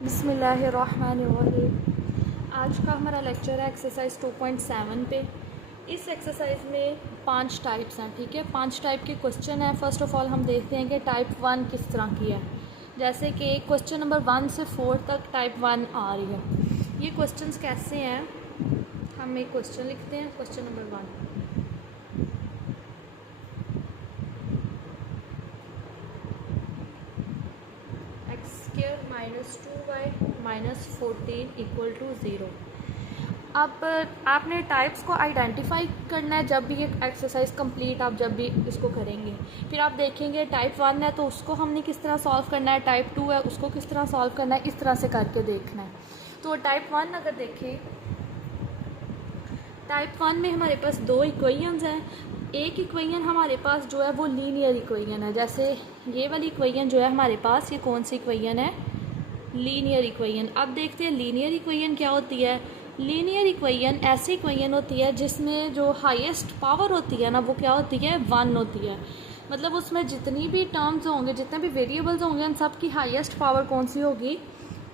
बिस्मिल्लाहिर्रहमानिर्रहीम। आज का हमारा लेक्चर है एक्सरसाइज 2.7 पे। इस एक्सरसाइज में 5 टाइप्स हैं, ठीक है। 5 टाइप के क्वेश्चन हैं। फ़र्स्ट ऑफ़ ऑल हम देखते हैं कि टाइप 1 किस तरह की है। जैसे कि क्वेश्चन नंबर 1 से 4 तक टाइप 1 आ रही है। ये क्वेश्चंस कैसे हैं, हम एक क्वेश्चन लिखते हैं। Question number 1, x² - 2y - 14 = 0। अब आपने टाइप्स को आइडेंटिफाई करना है जब भी ये एक्सरसाइज कंप्लीट आप जब भी इसको करेंगे। फिर आप देखेंगे टाइप 1 है तो उसको हमने किस तरह सॉल्व करना है, टाइप 2 है उसको किस तरह सॉल्व करना है, इस तरह से करके देखना है। तो टाइप 1 अगर देखें, टाइप 1 में हमारे पास 2 इक्वेशंस हैं। एक इक्वेशन हमारे पास जो है वो लीनियर इक्वेशन है। जैसे ये वाली इक्वेशन जो है हमारे पास, ये कौन सी इक्वेशन है, लीनियर इक्वेशन। अब देखते हैं लीनियर इक्वेशन क्या होती है। लीनियर इक्वेशन ऐसी इक्वेशन होती है जिसमें जो हाईएस्ट पावर होती है ना वो क्या होती है, 1 होती है। मतलब उसमें जितनी भी टर्म्स होंगे, जितने भी वेरिएबल्स होंगे, उन सब की हाईएस्ट पावर कौन सी होगी,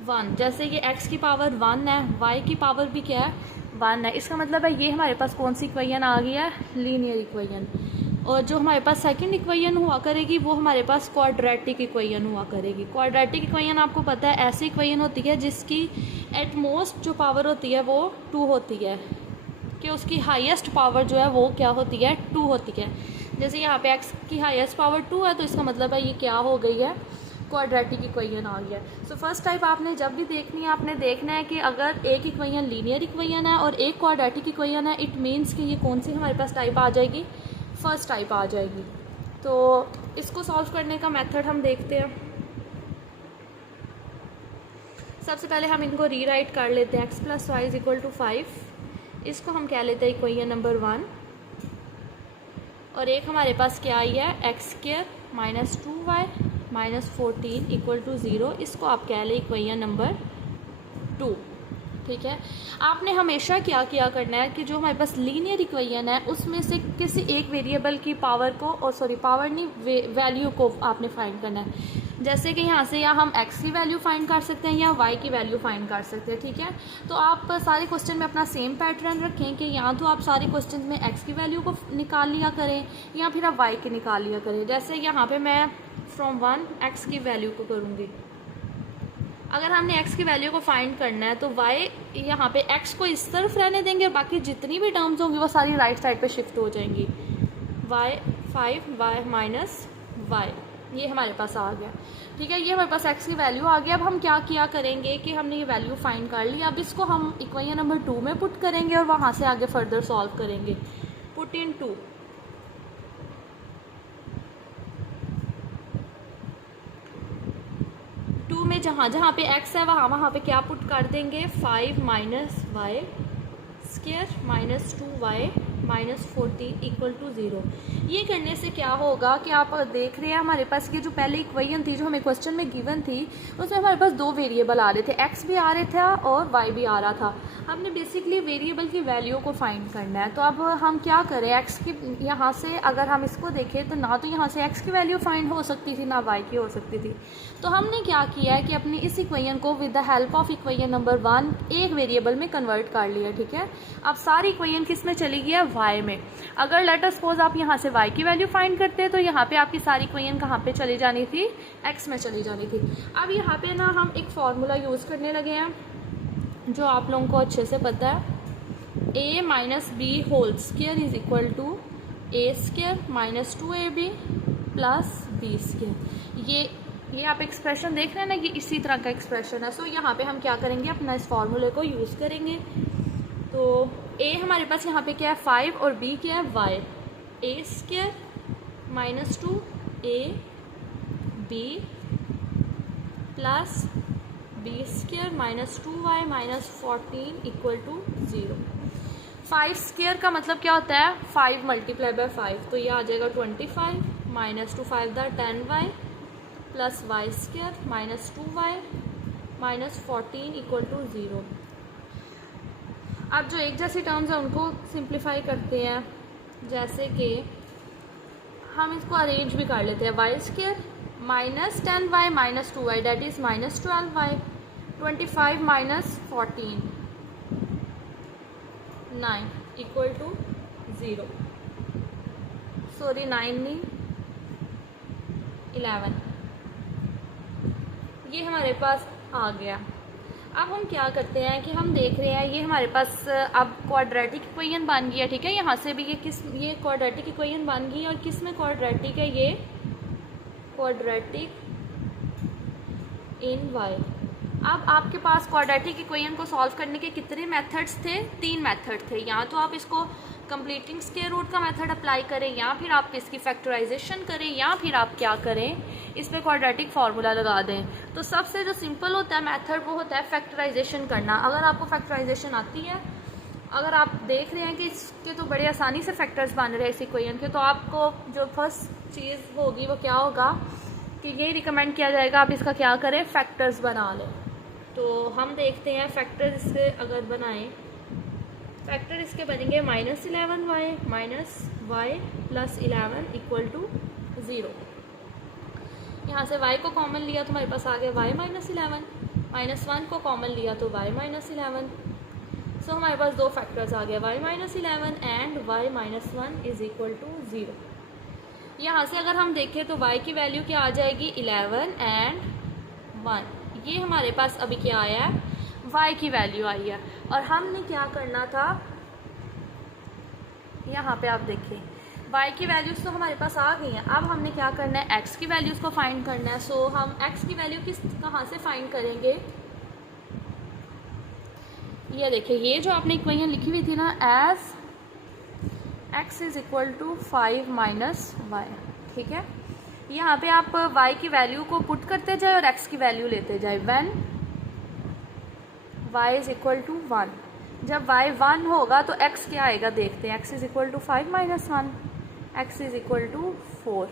1। जैसे ये x की पावर 1 है, y की पावर भी क्या है, 1 है। इसका मतलब है ये हमारे पास कौन सी इक्वेशन आ गई है, लीनियर इक्वेशन। और जो हमारे पास सेकंड इक्वेशन हुआ करेगी वो हमारे पास क्वाड्रेटिक इक्वेशन हुआ करेगी। क्वाड्रेटिक इक्वेशन आपको पता है ऐसी इक्वेशन होती है जिसकी एट मोस्ट जो पावर होती है वो 2 होती है, कि उसकी हाईएस्ट पावर जो है वो क्या होती है, 2 होती है। जैसे यहाँ पे x की हाईएस्ट पावर 2 है तो इसका मतलब है ये क्या हो गई है, क्वाड्रेटिक इक्वेशन आ गया। सो फर्स्ट टाइप आपने जब भी देखनी है, आपने देखना है कि अगर एक इक्वेशन लीनियर इक्वेशन है और एक क्वाड्रेटिक इक्वेशन है, इट मीन्स कि ये कौन सी हमारे पास टाइप आ जाएगी, फर्स्ट टाइप आ जाएगी। तो इसको सॉल्व करने का मेथड हम देखते हैं। सबसे पहले हम इनको रीराइट कर लेते हैं। x + y = 5, इसको हम कह लेते हैं इक्वेशन नंबर 1। और एक हमारे पास क्या आई है, x² - 2y - 14 = 0, इसको आप कह लें इक्वेशन नंबर 2, ठीक है। आपने हमेशा क्या किया करना है कि जो हमारे पास लीनियर इक्वेशन है उसमें से किसी एक वेरिएबल की पावर को, और सॉरी पावर नहीं, वैल्यू को आपने फाइंड करना है। जैसे कि यहाँ से या हम x की वैल्यू फाइंड कर सकते हैं या y की वैल्यू फाइंड कर सकते हैं, ठीक है। तो आप सारे क्वेश्चन में अपना सेम पैटर्न रखें कि या तो आप सारे क्वेश्चन में x की वैल्यू को निकाल लिया करें या फिर आप y की निकाल लिया करें। जैसे यहाँ पे मैं फ्रॉम 1 x की वैल्यू को करूँगी। अगर हमने x की वैल्यू को फाइंड करना है तो y यहाँ पे x को इस तरफ रहने देंगे और बाकी जितनी भी टर्म्स होंगी वो सारी राइट साइड पे शिफ्ट हो जाएंगी। y 5y - y, ये हमारे पास आ गया, ठीक है। ये हमारे पास x की वैल्यू आ गई। अब हम क्या किया करेंगे कि हमने ये वैल्यू फाइंड कर ली। अब इसको हम इक्वेशन नंबर 2 में पुट करेंगे और वहाँ से आगे फर्दर सॉल्व करेंगे। पुट इन 2, में जहाँ जहाँ पे x है वहाँ पे क्या पुट कर देंगे, 5 - y² - 2y - 14 = 0। ये करने से क्या होगा कि आप देख रहे हैं हमारे पास ये जो पहले इक्वेशन थी जो हमें क्वेश्चन में गिवन थी उसमें हमारे पास 2 वेरिएबल आ रहे थे, x भी आ रहे थे और y भी आ रहा था। हमने बेसिकली वेरिएबल की वैल्यू को फाइंड करना है। तो अब हम क्या करें, x की यहाँ से अगर हम इसको देखें तो ना तो यहाँ से x की वैल्यू फाइंड हो सकती थी ना y की हो सकती थी। तो हमने क्या किया है कि अपनी इस इक्वेशन को with the help of equation number 1 एक वेरिएबल में कन्वर्ट कर लिया, ठीक है। अब सारी इक्वेशन किस में चली गई है, y में। अगर लेट अस सपोज आप यहाँ से y की वैल्यू फाइंड करते हैं तो यहाँ पे आपकी सारी इक्वेशन कहाँ पे चली जानी थी, x में चली जानी थी। अब यहाँ पे ना हम एक फार्मूला यूज़ करने लगे हैं जो आप लोगों को अच्छे से पता है, a - b² = a² - 2ab + b²। ये आप एक्सप्रेशन देख रहे हैं ना, ये इसी तरह का एक्सप्रेशन है। सो यहाँ पे हम क्या करेंगे, अपना इस फार्मूले को यूज़ करेंगे। तो a हमारे पास यहाँ पे क्या है, 5 और b क्या है, y। a² - 2ab + b² - 2y - 14 = 0। 5² का मतलब क्या होता है, 5 × 5, तो ये आ जाएगा 25 - 2 5 10y + y² - 2y - 14 = 0। अब जो एक जैसी टर्म्स हैं उनको सिंप्लीफाई करते हैं। जैसे कि हम इसको अरेंज भी कर लेते हैं, y² - 10y - 2y that is -12y 25 minus 14 9 equal to 0, sorry 9 नहीं 11, ये हमारे पास आ गया। अब हम क्या करते हैं कि हम देख रहे हैं ये हमारे पास अब क्वाड्रेटिक इक्वेशन बन गया, ठीक है। यहाँ से भी ये क्वाड्रेटिक इक्वेशन बन गई, और किस में क्वाड्रेटिक है, ये क्वाड्रेटिक इन y। अब आपके पास क्वाड्रेटिक इक्वेशन को सॉल्व करने के कितने मेथड्स थे, 3 मेथड थे। या तो आप इसको कंप्लीटिंग स्क्वायर रूट का मेथड अप्लाई करें, या फिर आप इसकी फैक्टराइजेशन करें, या फिर आप क्या करें, इस पर क्वाड्रेटिक फार्मूला लगा दें। तो सबसे जो सिंपल होता है मेथड वो होता है फैक्टराइजेशन करना। अगर आपको फैक्टराइजेशन आती है, अगर आप देख रहे हैं कि इसके तो बड़े आसानी से फैक्टर्स बन रहे हैं इस इक्वेशन के, तो आपको जो फर्स्ट चीज़ होगी वो क्या होगा कि ये रिकमेंड किया जाएगा आप इसका क्या करें, फैक्टर्स बना लें। तो हम देखते हैं फैक्टर इससे अगर बनाएं, फैक्टर इसके बनेंगे -11y minus y plus 11 equal to 0। यहाँ से y को कॉमन लिया तो हमारे पास आ गया y माइनस 11, -1 को कॉमन लिया तो y माइनस 11। सो हमारे पास दो फैक्टर्स आ गया, y minus 11 and y minus 1 is equal to 0। यहाँ से अगर हम देखें तो y की वैल्यू क्या आ जाएगी, 11 एंड 1। ये हमारे पास अभी क्या आया है, y की वैल्यू आई है। और हमने क्या करना था, यहाँ पे आप देखें y की वैल्यूज़ तो हमारे पास आ गई हैं। अब हमने क्या करना है, x की वैल्यूज़ को फाइंड करना है। सो हम x की वैल्यू कहाँ से फाइंड करेंगे, ये देखिए, ये जो आपने इक्वेशन लिखी हुई थी ना, as x is equal to 5 minus y, ठीक है। यहाँ पे आप y की वैल्यू को पुट करते जाए और x की वैल्यू लेते जाए। When y is equal to 1, जब y 1 होगा तो x क्या आएगा, देखते हैं। x is equal to 5 minus 1, x is equal to 4।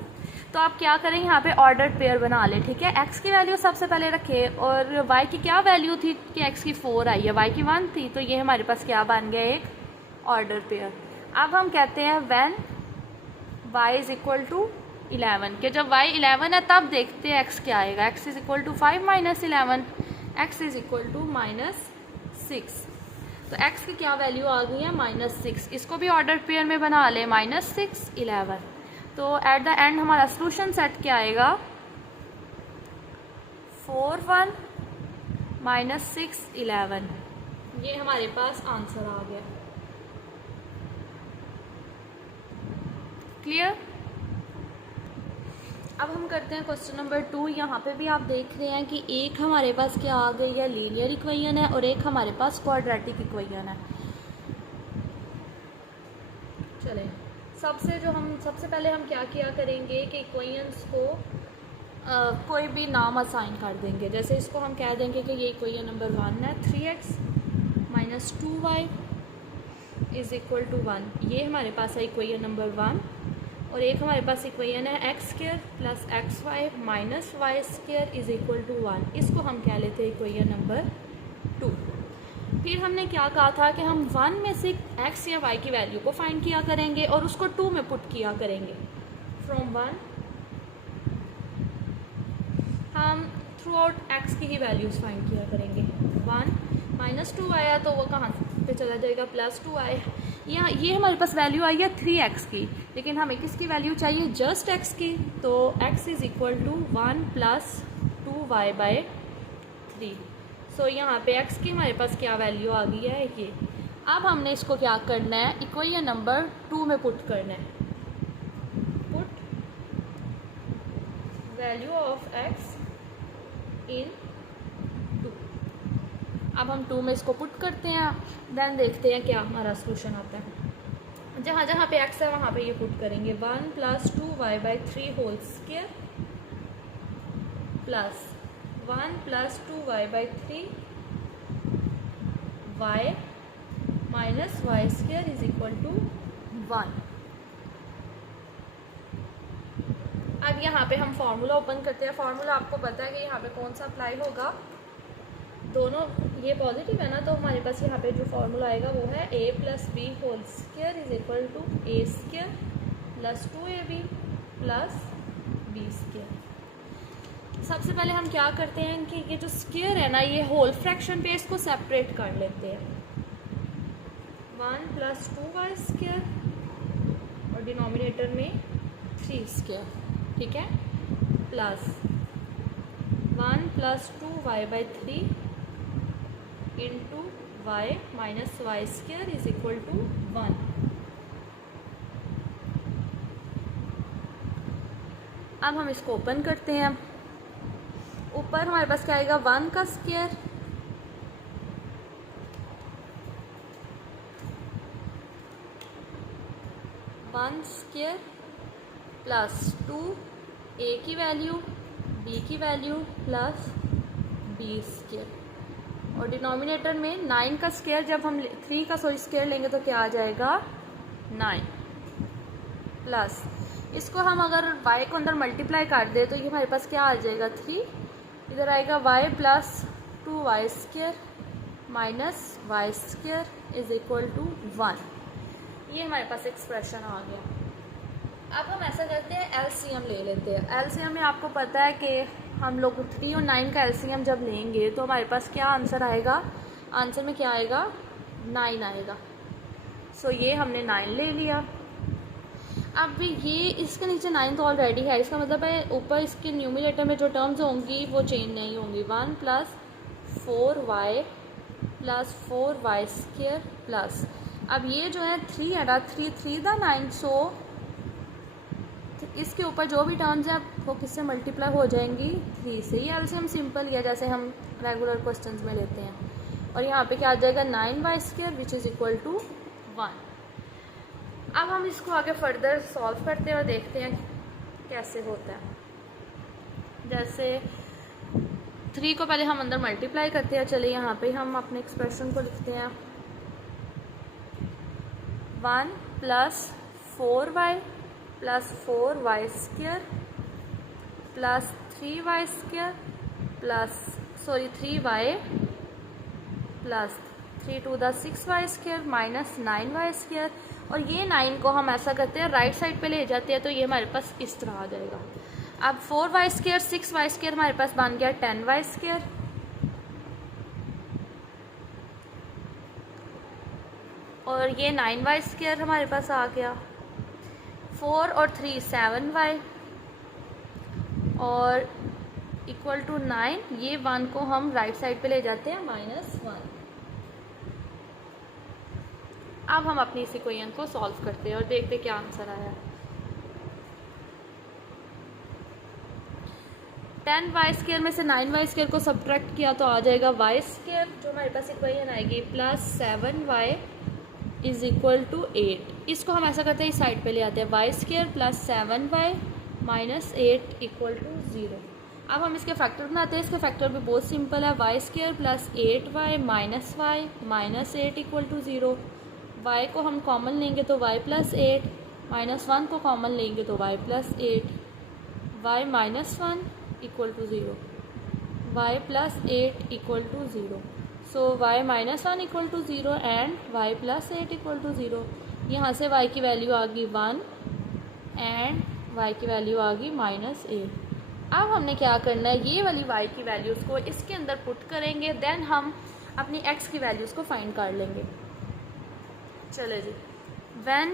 तो आप क्या करें, यहाँ पे ऑर्डर पेयर बना लें, ठीक है। x की वैल्यू सबसे पहले रखें, और y की क्या वैल्यू थी कि x की 4 आई है, y की 1 थी, तो ये हमारे पास क्या बन गया, एक ऑर्डर पेयर। अब हम कहते हैं when y is equal to 11, कि जब y 11 है तब देखते हैं x क्या आएगा। x is equal to 5 minus 11, x is equal to -6। तो x की क्या वैल्यू आ गई है, -6। इसको भी ऑर्डर पेयर में बना ले, -6 11। तो एट द एंड हमारा सोल्यूशन सेट क्या आएगा, 4 1 -6 11। ये हमारे पास आंसर आ गया। क्लियर। अब हम करते हैं क्वेश्चन नंबर 2। यहाँ पे भी आप देख रहे हैं कि एक हमारे पास क्या आ गई है, लीनियर इक्वेशन है, और एक हमारे पास क्वाड्रेटिक इक्वेशन है। चलें, सबसे पहले हम क्या किया करेंगे कि इक्वेशंस को कोई भी नाम असाइन कर देंगे। जैसे इसको हम कह देंगे कि ये इक्वेशन नंबर 1 है, 3x minus 2y is equal to 1। ये हमारे पास है इक्वेशन नंबर 1। और एक हमारे पास इक्वेशन है x square plus x y minus y square is equal to 1। इसको हम क्या लेते हैं, इक्वेशन नंबर 2। फिर हमने क्या कहा था कि हम 1 में से x या y की वैल्यू को फाइंड किया करेंगे और उसको 2 में पुट किया करेंगे। फ्रॉम 1 हम थ्रू आउट x की ही वैल्यूज़ फाइंड किया करेंगे। 1 माइनस 2 आया तो वो कहाँ पे चला जाएगा, प्लस 2 आए। यहाँ ये हमारे पास वैल्यू आई है 3x की, लेकिन हमें किसकी वैल्यू चाहिए, जस्ट x की। तो x is equal to 1 plus 2y by 3। So यहाँ पे x की हमारे पास क्या वैल्यू आ गई है, ये। अब हमने इसको क्या करना है, इक्वेशन नंबर 2 में पुट करना है। पुट वैल्यू ऑफ x इन 2। अब हम 2 में इसको पुट करते हैं, देन देखते हैं क्या हमारा सोल्यूशन आता है। जहाँ जहाँ पे x है वहाँ पे ये पुट करेंगे। 1 plus 2y by 3 whole square plus 1 plus 2y by 3 y minus y square is equal to 1। अब यहाँ पे हम फार्मूला ओपन करते हैं। फार्मूला आपको पता है कि यहाँ पे कौन सा अप्लाई होगा, दोनों ये पॉजिटिव है ना, तो हमारे पास यहाँ पे जो फार्मूला आएगा वो है a plus b whole square is equal to a square plus 2ab plus b square. सबसे पहले हम क्या करते हैं कि ये जो स्क्वायर है ना, ये होल फ्रैक्शन पे इसको सेपरेट कर लेते हैं। 1 + 2y स्क्वायर और डिनोमिनेटर में 3 स्क्वायर, ठीक है, plus 1 + 2y/3 into y minus y square is equal to 1। अब हम इसको ओपन करते हैं। ऊपर हमारे पास क्या आएगा, 1 का स्क्वायर प्लस 2 a की वैल्यू b की वैल्यू प्लस b स्क्वायर और डिनोमिनेटर में 9 का स्क्वायर, जब हम 3 का स्क्वायर लेंगे तो क्या आ जाएगा 9 प्लस इसको हम अगर y को अंदर मल्टीप्लाई कर दे तो ये हमारे पास क्या आ जाएगा 3, इधर आएगा y plus 2y square minus y square is equal to 1। ये हमारे पास एक्सप्रेशन आ गया। अब हम ऐसा करते हैं एलसीएम ले लेते हैं। एलसीएम में आपको पता है कि हम लोग 3 और 9 का एलसीएम जब लेंगे तो हमारे पास क्या आंसर आएगा, आंसर में क्या आएगा 9 आएगा। सो ये हमने 9 ले लिया। अब ये इसके नीचे 9 तो ऑलरेडी है, इसका मतलब है ऊपर इसके न्यूमिनेटर में जो टर्म्स होंगी वो चेंज नहीं होंगी। 1 + 4y + 4y स्क्वायर प्लस, अब ये जो है 3 है ना, 3 था 9, सो इसके ऊपर जो भी टर्म्स हैं वो किससे मल्टीप्लाई हो जाएंगी 3 से। ये एलसीएम सिंपल ही है जैसे हम रेगुलर क्वेश्चंस में लेते हैं। और यहाँ पे क्या आ जाएगा 9y square which is equal to 1। अब हम इसको आगे फर्दर सॉल्व करते हैं और देखते हैं कैसे होता है। जैसे 3 को पहले हम अंदर मल्टीप्लाई करते हैं। चलिए यहाँ पे हम अपने एक्सप्रेशन को लिखते हैं 1 + 4y + 4y square plus 3y square plus 3y plus 3 × 2 = 6y square minus 9y square. और ये 9 को हम ऐसा करते हैं राइट साइड पे ले जाते हैं तो ये हमारे पास इस तरह आ जाएगा। अब 4y स्क्वायर 6y स्क्वायर हमारे पास बन गया 10y स्क्वायर और ये 9y स्क्वायर हमारे पास आ गया। 4 और 3 7y और इक्वल टू 9। ये 1 को हम राइट साइड पे ले जाते हैं -1। अब हम अपनी इस इक्वेशन को सॉल्व करते हैं और देखते हैं क्या आंसर आया। 10y स्क्वायर में से 9y स्क्वायर को सब्ट्रैक्ट किया तो आ जाएगा y स्क्वायर, जो हमारे पास इक्वेशन आएगी plus 7y is equal to 8। इसको हम ऐसा करते हैं इस साइड पे ले आते हैं y square plus 7y minus 8 equal to 0। अब हम इसके फैक्टर बनाते हैं। इसका फैक्टर भी बहुत सिंपल है, y square plus 8y minus y minus 8 equal to 0। y को हम कॉमन लेंगे तो y प्लस 8 माइनस 1 को कॉमन लेंगे तो y plus 8 y minus 1 equal to 0 y plus 8 equal to 0। So y minus 1 equal to 0 and y plus 8 equal to 0। यहाँ से y की वैल्यू आ गई 1 एंड y की वैल्यू आ गई -8। अब हमने क्या करना है, ये वाली y की वैल्यूज़ को इसके अंदर पुट करेंगे, देन हम अपनी x की वैल्यूज़ को फाइंड कर लेंगे। चलो जी, when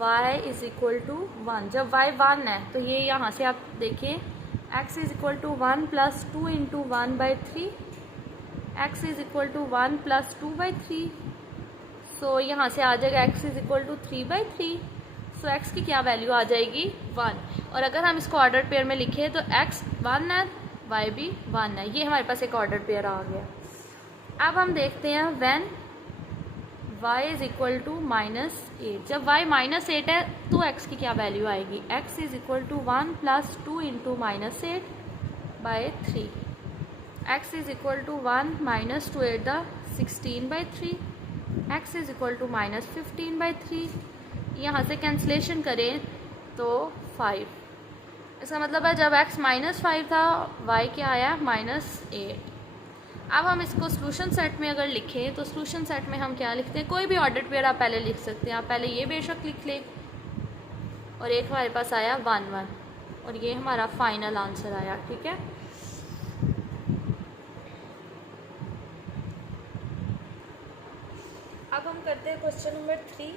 y is equal to 1, जब y 1 है तो ये यहाँ से आप देखिए x is equal to 1 + 2 × 1/3, x is equal to 1 + 2/3। So यहाँ से आ जाएगा x is equal to 3/3। So x की क्या वैल्यू आ जाएगी 1। और अगर हम इसको ऑर्डर पेयर में लिखें तो x 1 है y भी 1 है। ये हमारे पास एक ऑर्डर पेयर आ गया। अब हम देखते हैं when y is equal to -8, जब y -8 है तो x की क्या वैल्यू आएगी, x is equal to 1 + 2 × -8/3, x is equal to 1 - 2 × 16/3, x is equal to -15/3। यहाँ से कैंसलेशन करें तो 5। इसका मतलब है जब x -5 था y क्या आया -8। अब हम इसको सोल्यूशन सेट में अगर लिखें तो सोल्यूशन सेट में हम क्या लिखते हैं, कोई भी ऑर्डर पेयर आप पहले लिख सकते हैं। आप पहले ये बेशक लिख लें और एक हमारे पास आया 1 1 और ये हमारा फाइनल आंसर आया। ठीक है, अब हम करते हैं क्वेश्चन नंबर 3।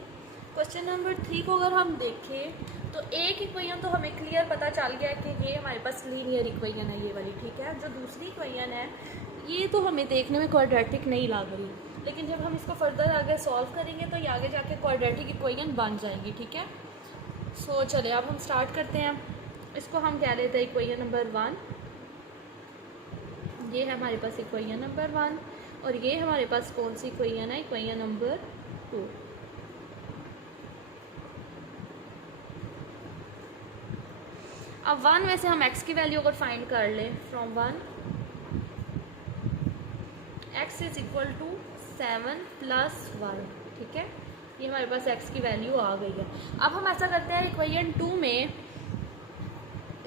क्वेश्चन नंबर 3 को अगर हम देखें तो एक इक्वेशन तो हमें क्लियर पता चल गया कि ये हमारे पास लीनियर इक्वेशन है ये वाली। ठीक है, जो दूसरी इक्वेशन है ये तो हमें देखने में क्वाड्रेटिक नहीं लग रही, लेकिन जब हम इसको फर्दर आगे सॉल्व करेंगे तो ये आगे जाके क्वाड्रेटिक इक्वेशन बन जाएगी। ठीक है, सो चले अब हम स्टार्ट करते हैं। इसको हम कह लेते हैं इक्वेशन नंबर 1। ये है हमारे पास इक्वेशन नंबर 1 और ये हमारे पास कौन सी इक्वेशन है, इक्वेशन नंबर 2। अब 1 में से हम x की वैल्यू अगर फाइंड कर लें from 1, x is equal to 7 + 1। ठीक है, ये हमारे पास x की वैल्यू आ गई है। अब हम ऐसा करते हैं इक्वेशन 2 में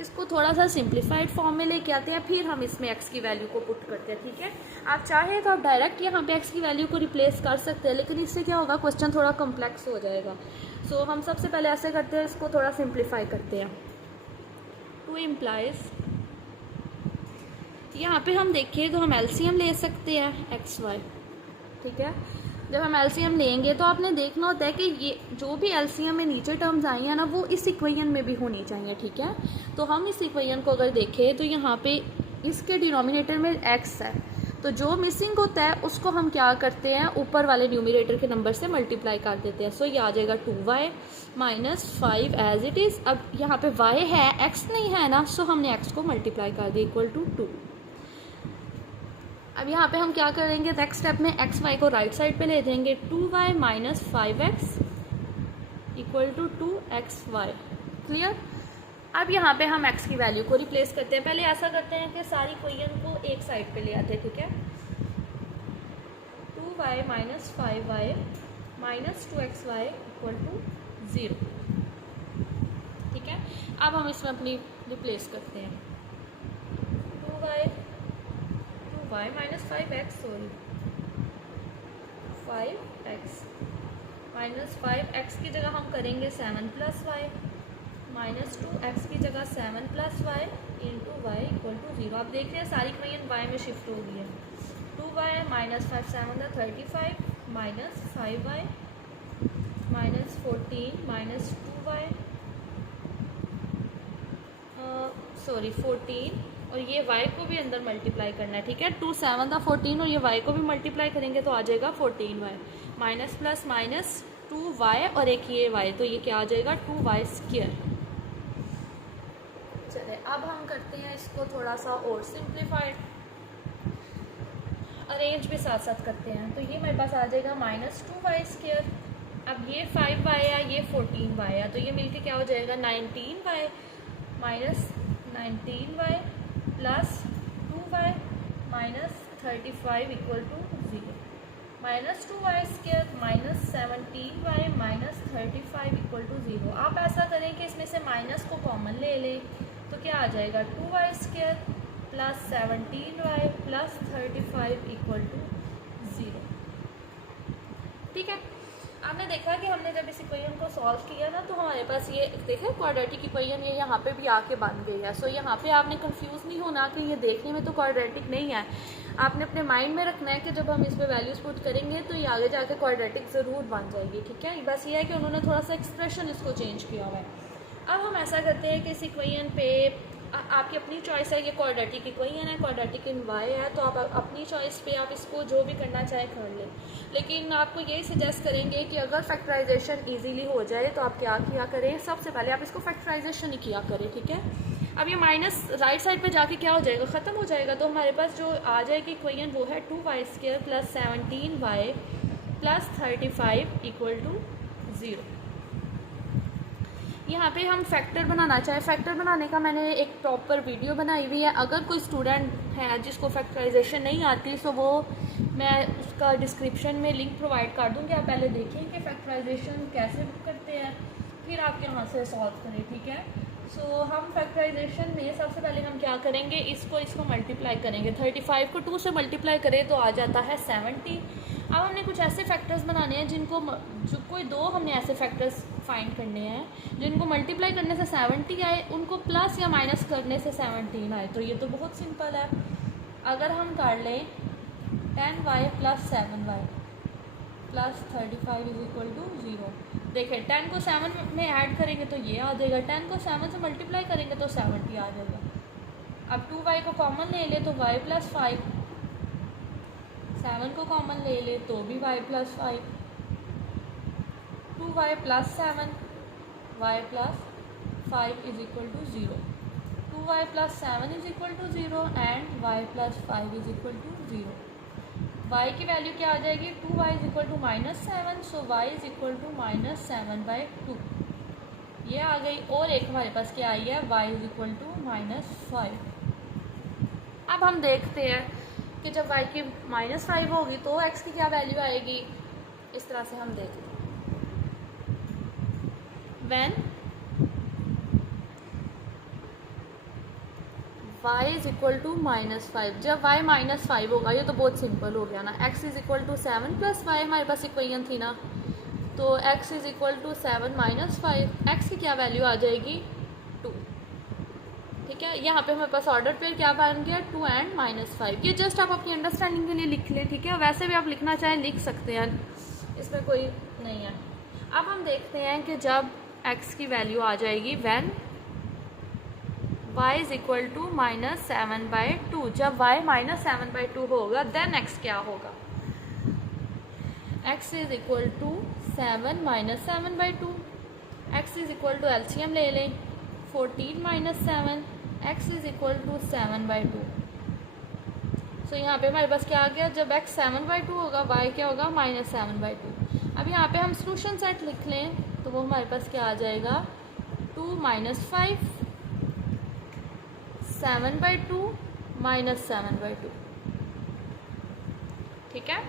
इसको थोड़ा सा सिंप्लीफाइड फॉर्म में लेके आते हैं, फिर हम इसमें x की वैल्यू को पुट करते हैं। ठीक है, आप चाहें तो आप डायरेक्ट यहाँ पे x की वैल्यू को रिप्लेस कर सकते हैं, लेकिन इससे क्या होगा, क्वेश्चन थोड़ा कॉम्प्लेक्स हो जाएगा। सो हम सबसे पहले ऐसे करते हैं, इसको थोड़ा सिंप्लीफाई करते हैं। 2 इम्प्लाइज, यहाँ पे हम देखिए तो हम एलसीएम ले सकते हैं एक्स वाई। ठीक है, जब हम एलसीएम लेंगे तो आपने देखना होता है कि ये जो भी एलसीएम में नीचे टर्म्स आई हैं ना वो इस इक्वेशन में भी होनी चाहिए। ठीक है, तो हम इस इक्वेशन को अगर देखें तो यहाँ पे इसके डिनोमिनेटर में एक्स है, तो जो मिसिंग होता है उसको हम क्या करते हैं, ऊपर वाले न्यूमिनेटर के नंबर से मल्टीप्लाई कर देते हैं। सो ये आ जाएगा 2y - 5 एज इट इज़। अब यहाँ पे y है, x नहीं है ना, सो हमने x को मल्टीप्लाई कर दिया इक्वल टू 2। अब यहाँ पे हम क्या करेंगे, नेक्स्ट स्टेप में एक्स वाई को राइट साइड पे ले देंगे। 2y - 5x equal to 2xy। Clear. अब यहाँ पे हम x की वैल्यू को रिप्लेस करते हैं। पहले ऐसा करते हैं कि सारी इक्वेशन को एक साइड पे ले आते हैं। ठीक है, 2y - 5y - 2xy equal to 0। ठीक है, अब हम इसमें अपनी रिप्लेस करते हैं। 2y - 5x 5x की जगह हम करेंगे 7 + y - 2x की जगह 7 + y into y equal to 0। आप देख रहे हैं सारी इक्वेशन y में शिफ्ट हो गई है। 2y - 5 7 35 - 5y - 14 - 2y 14 और ये y को भी अंदर मल्टीप्लाई करना है। ठीक है, 2 7 14 और ये y को भी मल्टीप्लाई करेंगे तो आ जाएगा 14y minus plus minus 2y और एक ये y, तो ये क्या आ जाएगा 2y²। चले अब हम करते हैं इसको थोड़ा सा और सिंप्लीफाइड, अरेंज भी साथ साथ करते हैं। तो ये मेरे पास आ जाएगा -2y²। अब ये 5y है, ये 14y है, तो ये मिलके क्या हो जाएगा 19y -19y plus 2y -35 equal to 0। -2y² -17y -35 equal to 0। आप ऐसा करें कि इसमें से माइनस को कॉमन ले लें तो क्या आ जाएगा 2y² plus 17y plus 35 equal to 0। ठीक है, आपने देखा कि हमने जब इस इक्वेशन को सॉल्व किया ना तो हमारे पास ये देखें क्वाड्रेटिक इक्वेशन ये यहाँ पे भी आके बन गई है। सो यहाँ पे आपने कंफ्यूज नहीं होना कि ये देखने में तो क्वाड्रेटिक नहीं है। आपने अपने माइंड में रखना है कि जब हम इस पे वैल्यूज पुट करेंगे तो ये आगे जाके क्वाड्रेटिक ज़रूर बन जाएगी। ठीक है, बस ये है कि उन्होंने थोड़ा सा एक्सप्रेशन इसको चेंज किया हुआ है। अब हम ऐसा करते हैं कि इस इक्वेशन पे आपकी अपनी चॉइस है, ये क्वाड्रेटिक इक्वेशन है, क्वाड्रेटिक इन y है, तो आप अपनी चॉइस पे आप इसको जो भी करना चाहे कर लें। लेकिन आपको यही सजेस्ट करेंगे कि अगर फैक्टराइजेशन इजीली हो जाए तो आप क्या किया करें, सबसे पहले आप इसको फैक्टराइजेशन ही किया करें। ठीक है, अब ये माइनस राइट साइड पे जाके क्या हो जाएगा, ख़त्म हो जाएगा। तो हमारे पास जो आ जाएगी इक्वेशन वो है 2y² plus 17y plus 35 equal to 0। यहाँ पे हम फैक्टर बनाना चाहें, फैक्टर बनाने का मैंने एक प्रॉपर वीडियो बनाई हुई है। अगर कोई स्टूडेंट है जिसको फैक्टराइजेशन नहीं आती तो वो मैं उसका डिस्क्रिप्शन में लिंक प्रोवाइड कर दूँगी। आप पहले देखें कि फैक्टराइजेशन कैसे करते हैं, फिर आप यहाँ से सॉल्व करें। ठीक है, सो हम फैक्टराइजेशन में सबसे पहले हम क्या करेंगे, इसको मल्टीप्लाई करेंगे। 35 को 2 से मल्टीप्लाई करें तो आ जाता है 70। अब हमने कुछ ऐसे फैक्टर्स बनाने हैं जिनको जो कोई दो हमने ऐसे फैक्टर्स फाइंड करने हैं जिनको मल्टीप्लाई करने से 70 आए, उनको प्लस या माइनस करने से 17 आए। तो ये तो बहुत सिंपल है। अगर हम कर लें 10y + 7y + 35 = 0। देखिए 10 को 7 में ऐड करेंगे तो ये आ जाएगा, 10 को 7 से मल्टीप्लाई करेंगे तो 70 आ जाएगा। अब 2y को कॉमन ले ले तो y + 5, 7 को कॉमन ले ले तो भी y + 5, 2y + 7 y + 5 = 0, 2y + 7 = 0 and y + 5 = 0। y की वैल्यू क्या आ जाएगी, 2y = -7, सो y = -7/2 ये आ गई। और एक हमारे पास क्या आई है, y = -5। अब हम देखते हैं कि जब y की -5 होगी तो x की क्या वैल्यू आएगी। इस तरह से हम देखते हैं, व्हेन y = -5, जब y -5 होगा, ये तो बहुत सिंपल हो गया ना। x = 7 + y हमारे पास इक्वेशन थी ना, तो x = 7 - 5, x की क्या वैल्यू आ जाएगी, 2। ठीक है, यहाँ पे हमारे पास ऑर्डर पेयर क्या बन गया, 2 एंड -5। ये जस्ट आप अपनी अंडरस्टैंडिंग के लिए लिख लें, ठीक है। वैसे भी आप लिखना चाहें लिख सकते हैं, इसमें कोई नहीं है। अब हम देखते हैं कि जब x की वैल्यू आ जाएगी व्हेन y = -7/2, जब y -7/2 होगा देन x क्या होगा, x = 7 - 7/2, x एलसीएम ले लें 14 - 7, x = 7/2। सो यहाँ पे हमारे पास क्या आ गया, जब x 7/2 होगा y क्या होगा, -7/2। अब यहाँ पे हम सोल्यूशन सेट लिख लें तो वो हमारे पास क्या आ जाएगा, 2 - 5 7/2 -7/2। ठीक है,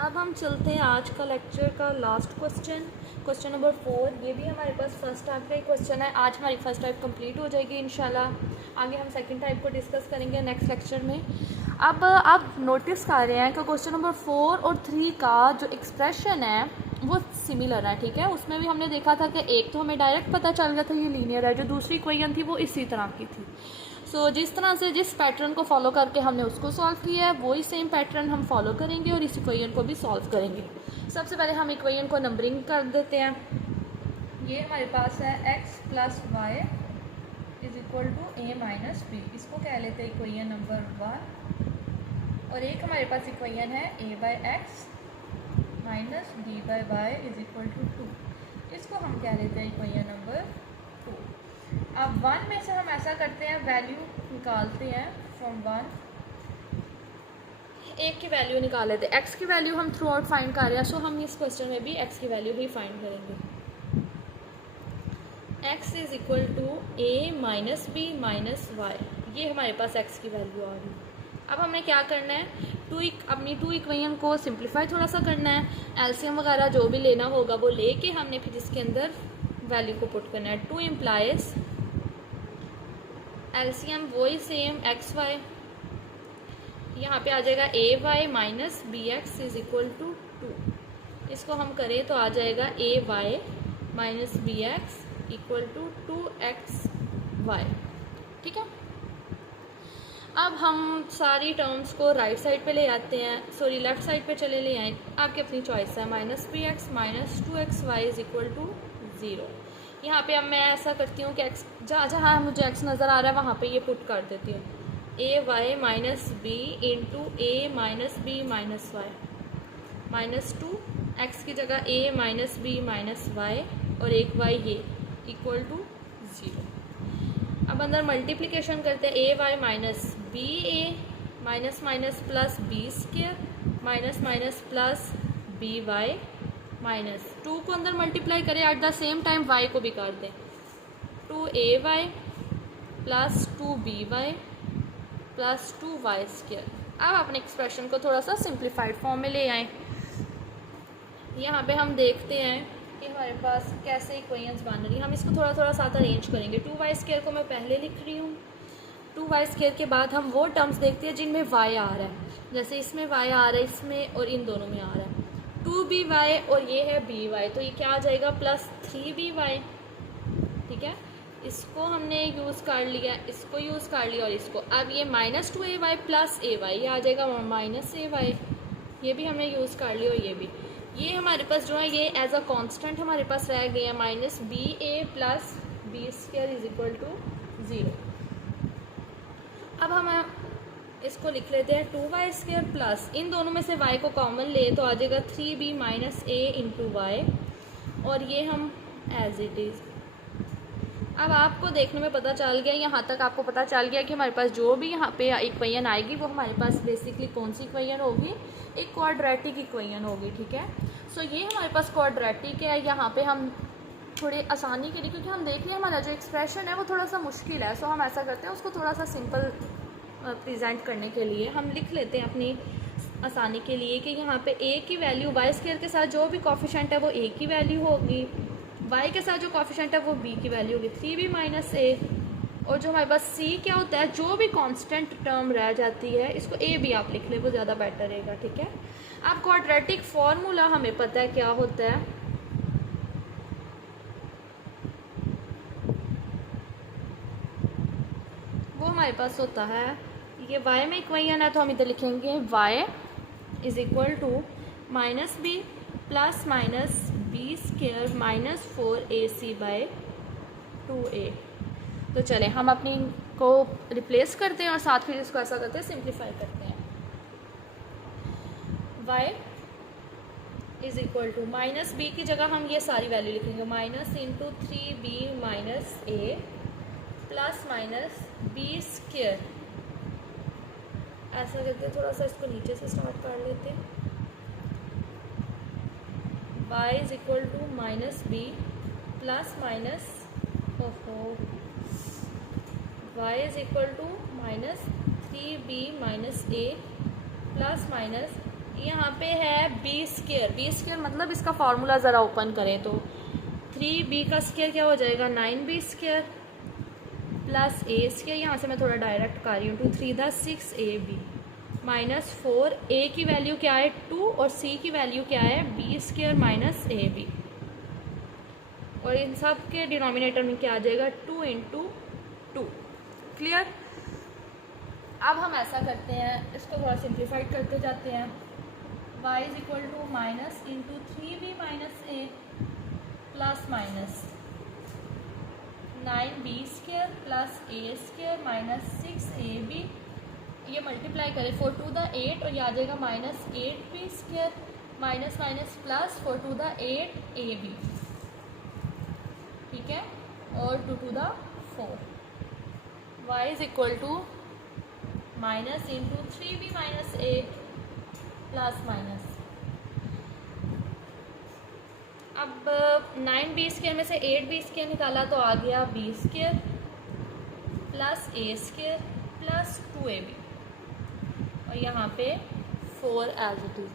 अब हम चलते हैं आज का लेक्चर का लास्ट क्वेश्चन नंबर 4। ये भी हमारे पास फर्स्ट टाइप का ही क्वेश्चन है। आज हमारी फर्स्ट टाइप कंप्लीट हो जाएगी इंशाल्लाह। आगे हम सेकंड टाइप को डिस्कस करेंगे नेक्स्ट लेक्चर में। अब आप नोटिस कर रहे हैं कि क्वेश्चन नंबर 4 और 3 का जो एक्सप्रेशन है वो सिमिलर है, ठीक है। उसमें भी हमने देखा था कि एक तो हमें डायरेक्ट पता चल गया था ये लीनियर है, जो दूसरी इक्वेशन थी वो इसी तरह की थी। सो जिस तरह से जिस पैटर्न को फॉलो करके हमने उसको सॉल्व किया है वही सेम पैटर्न हम फॉलो करेंगे और इस इक्वेशन को भी सॉल्व करेंगे। सबसे पहले हम इक्वेशन को नंबरिंग कर देते हैं। ये हमारे पास है x + y = a - b, इसको कह लेते हैं इक्वेशन नंबर 1। और एक हमारे पास इक्वेशन है a/x - b/y = 2, इसको हम कह लेते हैं इक्वेशन नंबर 2। अब 1 में से हम ऐसा करते हैं, वैल्यू निकालते हैं फ्रॉम 1, एक की वैल्यू निकाल लेते हैं। x की वैल्यू हम थ्रू आउट फाइंड कर रहे हैं, सो हम इस क्वेश्चन में भी x की वैल्यू ही फाइंड करेंगे। x = a - b - y, ये हमारे पास x की वैल्यू आ गई। अब हमने क्या करना है, अपनी 2 इक्वेशन को सिंप्लीफाई थोड़ा सा करना है। एलसीएम वगैरह जो भी लेना होगा वो लेके हमने फिर इसके अंदर वैल्यू को पुट करना है। 2 इम्प्लाइज एलसीएम वही सेम एक्स वाई, यहाँ पे आ जाएगा ay - bx = 2। इसको हम करें तो आ जाएगा ay - bx = 2xy। ठीक है, अब हम सारी टर्म्स को राइट साइड पे ले आते हैं, सॉरी लेफ़्ट साइड पे चले ले आए। आपकी अपनी चॉइस है, -bx - 2xy = 0। यहाँ पे अब मैं ऐसा करती हूँ कि x जहाँ जहाँ मुझे x नज़र आ रहा है वहाँ पे ये पुट कर देती हूँ, ay - b × a - b - y -2, x की जगह a - b - y और एक y ये = 0। अब अंदर मल्टीप्लिकेशन करते हैं, ay - ba plus b² plus by -2 को अंदर मल्टीप्लाई करें, at the same time y को भी कर दें, 2ay plus 2by plus 2y²। अब अपने एक्सप्रेशन को थोड़ा सा सिंप्लीफाइड फॉर्म में ले आएँ। यहाँ पे हम देखते हैं कि हमारे पास कैसे इक्वेशंस बन रही हैं। हम इसको थोड़ा थोड़ा साथ अरेंज करेंगे। 2y² को मैं पहले लिख रही हूँ। 2y² के बाद हम वो टर्म्स देखते हैं जिनमें y आ रहा है। जैसे इसमें y आ रहा है, इसमें और इन दोनों में आ रहा है 2by और ये है by, तो ये क्या आ जाएगा प्लस 3by। ठीक है, इसको हमने यूज़ कर लिया, इसको यूज़ कर लिया और इसको। अब ये -2ay प्लस ay, ये आ जाएगा -ay। ये भी हमने यूज़ कर लिया और ये हमारे पास जो है ये एज अ कांस्टेंट हमारे पास रह गया -ba plus b² is equal to 0। अब हम इसको लिख लेते हैं 2y² प्लस, इन दोनों में से y को कॉमन ले तो आ जाएगा 3b minus a into Y, और ये हम एज इट इज़। अब आपको देखने में पता चल गया, यहाँ तक आपको पता चल गया कि हमारे पास जो भी यहाँ पे इक्वेशन आएगी वो हमारे पास बेसिकली कौन सी इक्वेशन होगी, एक क्वाड्रेटिक इक्वेशन होगी। ठीक है, सो ये हमारे पास क्वाड्रेटिक है। यहाँ पे हम थोड़ी आसानी के लिए, क्योंकि हम देख रहे हैं हमारा जो एक्सप्रेशन है वो थोड़ा सा मुश्किल है, सो हम ऐसा करते हैं उसको थोड़ा सा सिंपल प्रेजेंट करने के लिए हम लिख लेते हैं अपनी आसानी के लिए कि यहाँ पे a की वैल्यू y² के साथ जो भी कॉफिशेंट है वो a की वैल्यू होगी, y के साथ जो कॉफिशेंट है वो b की वैल्यू होगी 3b माइनस a, और जो हमारे पास c क्या होता है, जो भी कांस्टेंट टर्म रह जाती है इसको a भी आप लिख ले, वो ज़्यादा बेटर रहेगा। ठीक है, अब क्वाड्रेटिक फॉर्मूला हमें पता है क्या होता है, वो हमारे पास होता है, ये y में इक्वेशन है तो हम इधर लिखेंगे y is equal to -b plus minus b² minus 4ac by 2a। तो चलें हम अपनी को रिप्लेस करते हैं और साथ फिर इसको ऐसा करते हैं, सिंप्लीफाई करते हैं। y is equal to -b की जगह हम ये सारी वैल्यू लिखेंगे -3b minus a plus minus b²। ऐसा करते हैं, थोड़ा सा इसको नीचे से स्टार्ट कर लेते हैं। y is equal to -b plus minus y is equal to -3b minus a plus minus, यहाँ पे है b² मतलब इसका फार्मूला ज़रा ओपन करें तो 3b का स्क्वायर क्या हो जाएगा 9b² प्लस a², यहाँ से मैं थोड़ा डायरेक्ट कर रही हूँ 2 3 दा 6ab माइनस 4a की वैल्यू क्या है 2 और c की वैल्यू क्या है b² माइनस ab, और इन सब के डिनोमिनेटर में क्या आ जाएगा 2 इंटू 2। क्लियर। अब हम ऐसा करते हैं, इसको थोड़ा सिंप्लीफाइड करते जाते हैं। y is equal to minus into 3b minus a plus minus 9b² plus a² minus 6ab, ये मल्टीप्लाई करें 4 टू द 8 और ये आ जाएगा -8b² minus minus plus 4 to the 8ab। ठीक है, और 2 to the 4। y is equal to minus into 3b minus a plus minus, अब 9b² में से 8b² निकाला तो आ गया b² plus a² plus 2ab, और यहाँ पे 4 एज इट इज।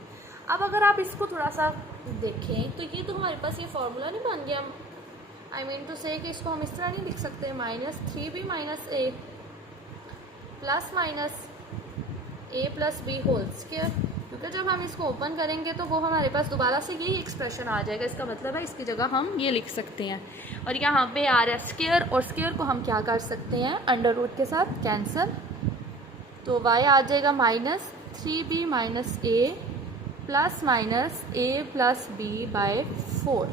अब अगर आप इसको थोड़ा सा देखें तो ये तो हमारे पास ये फार्मूला नहीं बन गया, आई मीन टू से कि इसको हम इस तरह नहीं लिख सकते -3b minus a plus minus a plus b whole square, क्योंकि जब हम इसको ओपन करेंगे तो वो हमारे पास दोबारा से यही एक्सप्रेशन आ जाएगा। इसका मतलब है इसकी जगह हम ये लिख सकते हैं, और यहाँ पे आ रहा है स्क्वायर, और स्क्वायर को हम क्या कर सकते हैं अंडर रूट के साथ कैंसिल, तो y आ जाएगा -3b minus a plus minus a plus b by 4।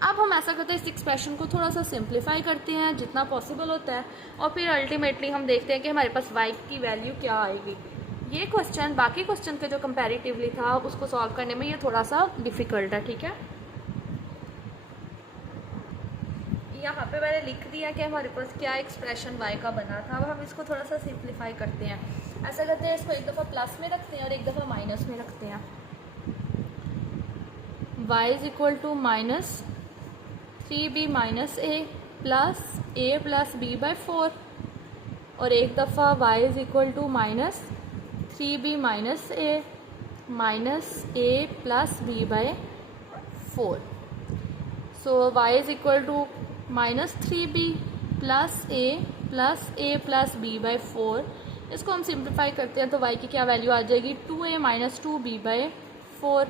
अब हम ऐसा करते हैं, इस एक्सप्रेशन को थोड़ा सा सिंप्लीफाई करते हैं जितना पॉसिबल होता है, और फिर अल्टीमेटली हम देखते हैं कि हमारे पास y की वैल्यू क्या आएगी। ये क्वेश्चन बाकी क्वेश्चन के जो कंपैरेटिवली था उसको सॉल्व करने में ये थोड़ा सा डिफ़िकल्ट है। ठीक है, यहाँ पे मैंने लिख दिया कि हमारे पास क्या एक्सप्रेशन y का बना था। अब हम इसको थोड़ा सा सिंप्लीफाई करते हैं, ऐसा करते हैं इसको एक दफ़ा प्लस में रखते हैं और एक दफ़ा माइनस में रखते हैं। y is equal to -3b minus a plus a plus b by 4, और एक दफ़ा y is equal to -3b minus a plus b by 4। So y is equal to -3b plus a plus b by 4। इसको हम simplify करते हैं तो y की क्या वैल्यू आ जाएगी, 2a minus 2b by 4।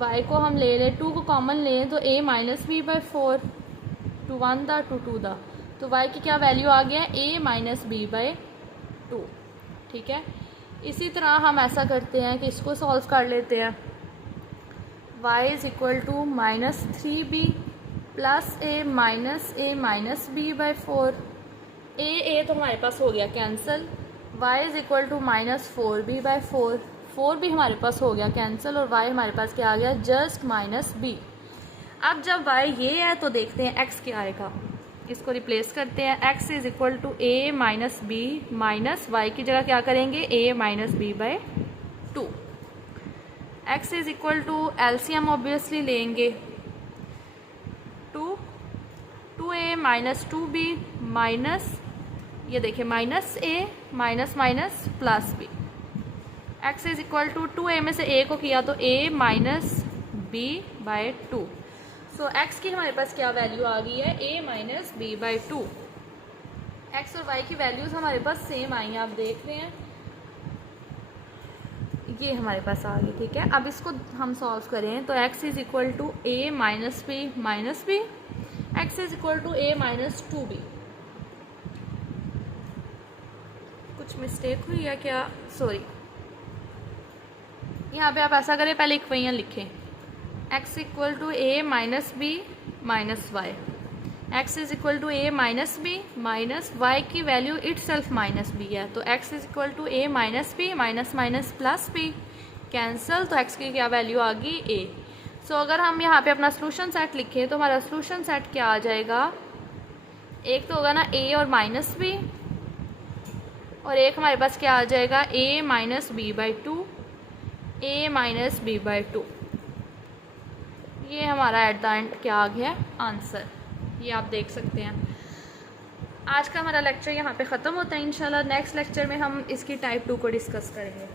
y को हम ले लें, 2 को कॉमन लें तो a माइनस b बाई 4, 2 1 दा 2 2 दा, तो y की क्या वैल्यू आ गया, a माइनस b बाई 2। ठीक है, इसी तरह हम ऐसा करते हैं कि इसको सॉल्व कर लेते हैं। y is equal to -3b plus a minus b by 4। a तो हमारे पास हो गया cancel. y is equal to -4b by 4, 4 भी हमारे पास हो गया कैंसिल, और y हमारे पास क्या आ गया, जस्ट -b। अब जब y ये है तो देखते हैं x क्या आएगा, इसको रिप्लेस करते हैं। x is equal to a minus b, minus y की जगह क्या करेंगे, a minus b by 2। x is equal to LCM obviously लेंगे, 2a माइनस 2b माइनस, ये देखिए minus a minus minus plus b। x is equal to 2a में से a को किया तो a minus b by 2। So x की हमारे पास क्या वैल्यू आ गई है, a minus b by 2। x और y की वैल्यूज़ हमारे पास सेम आई हैं, आप देख रहे हैं, ये हमारे पास आ गई। ठीक है, अब इसको हम सॉल्व करें तो x is equal to a minus b, x is equal to a minus 2b। कुछ मिस्टेक हुई है क्या, सॉरी, यहाँ पे आप ऐसा करें, पहले इक्वेशन लिखें, x equal to a minus b minus y, x is equal to a minus b minus y की value itself minus b है, तो x is equal to a minus b minus minus plus b, cancel, तो x की क्या value आ गई, a। सो अगर हम यहाँ पे अपना सोल्यूशन सेट लिखें तो हमारा सोल्यूशन सेट क्या आ जाएगा, एक तो होगा ना a और माइनस b, और एक हमारे पास क्या आ जाएगा, a minus b by 2, a minus b by 2। ये हमारा एट द एंड क्या आ गया, आंसर, ये आप देख सकते हैं। आज का हमारा लेक्चर यहाँ पे ख़त्म होता है। इंशाल्लाह नेक्स्ट लेक्चर में हम इसकी टाइप 2 को डिस्कस करेंगे।